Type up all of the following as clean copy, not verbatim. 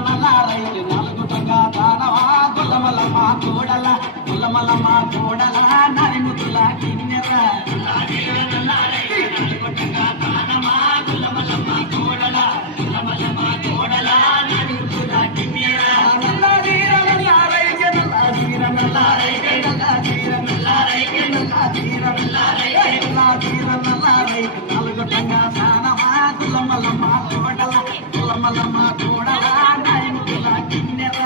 నల్లారైతే నలుగుటంగా దానవా గుల్లమలమ్మ కోడల గుల్లమలమ్మ కోడల నరిముతుల కిన్నెర నలుగుటంగా దానవా గుల్లమలమ్మ కోడల గుల్లమలమ్మ కోడల నరిముతుల కిన్నెర నలుగుటంగా దానవా గుల్లమలమ్మ కోడల గుల్లమలమ్మ కోడల నరిముతుల కిన్నెర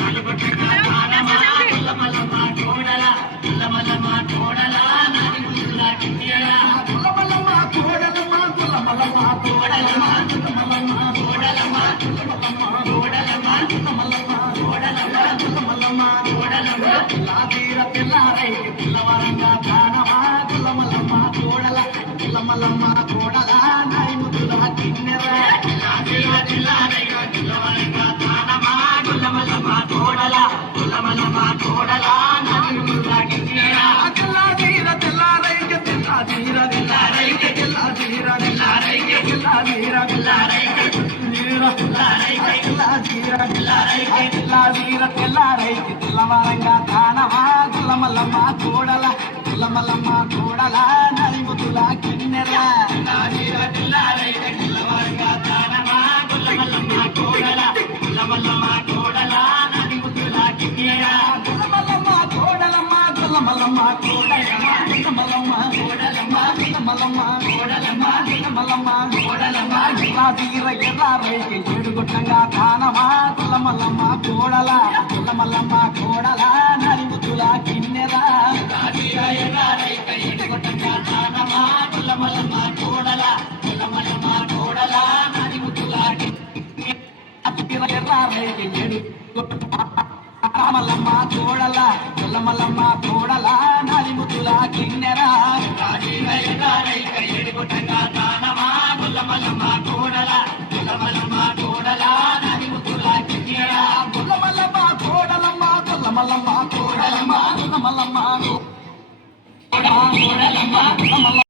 నలుగుటంగా దానవా గుల్లమలమ్మ కోడల గుల్లమలమ్మ కోడల నరిముతుల కిన్నెర గుల్లమలమ్మ కోడలమ్మ గుల్లమలమ్మ కోడలమ్మ గుల్లమలమ్మ కోడలమ్మ గుల్లమలమ్మ కోడలమ్మ గుల్లమలమ్మ కోడలమ్మ గుల్లమలమ్మ కోడలమ్మ లాదీర తెల్లారై తెల్లవరంగా దానవా గుల్లమలమ్మ కోడల గుల్లమలమ్మ కోడల నరిముతుల కిన్నెర లాదీర తెల్లారై తెల్లవరంగా దానవా గుల్లమలమ్మ కోడల గుల్లమలమ్మ కోడల నరిముతుల కిన్నెర లాదీర తెల్లారై తెల్లాదీర తెల్లారై తెల్లాదీర తెల్లారై తెల్లాదీర తెల్లారై తెల్లవారంగా దానవా గుల్లమలమ్మ కోడల గుల్లమలమ్మ కోడల నరిముతుల కిన్నెర తెల్లవారంగా దానవా గుల్లమలమ్మ కోడల గుల్లమలమ్మ కోడల నరిముతుల కిన్నెర గుల్లమలమ్మ కోడలమ్మ గుల్లమలమ్మ కోడలమ్మ గుల్లమలమ్మ కోడలమ్మ గుల్లమలమ్మ కోడలమ్మ గుల్లమలమ్మ కోడలమ్మ ఎల్లాదీర ఎల్లారైకి ఏడుగుట్టంగా దానవా గుల్లమలమ్మ కోడల గుల్లమలమ్మ కోడల నరిముతుల కిన్నెర ఏడుగుట్టంగా దానవా గుల్లమలమ్మ కోడల గుల్లమలమ్మ కోడల నరిముతుల ఎల్లారైకి రామలమ్మ కోడల గుల్లమలమ్మ కోడల నరిముతుల కిన్నెర ఏడుగుట్టంగా దానవా గుల్లమలమ్మ కోడల గుల్లమలమ్మ కోడల నరిముతుల కిన్నెర గుల్లమలమ్మ కోడలమ్మ గుల్లమలమ్మ కోడలమ్మ గుల్లమలమ్మ కోడలమ్మ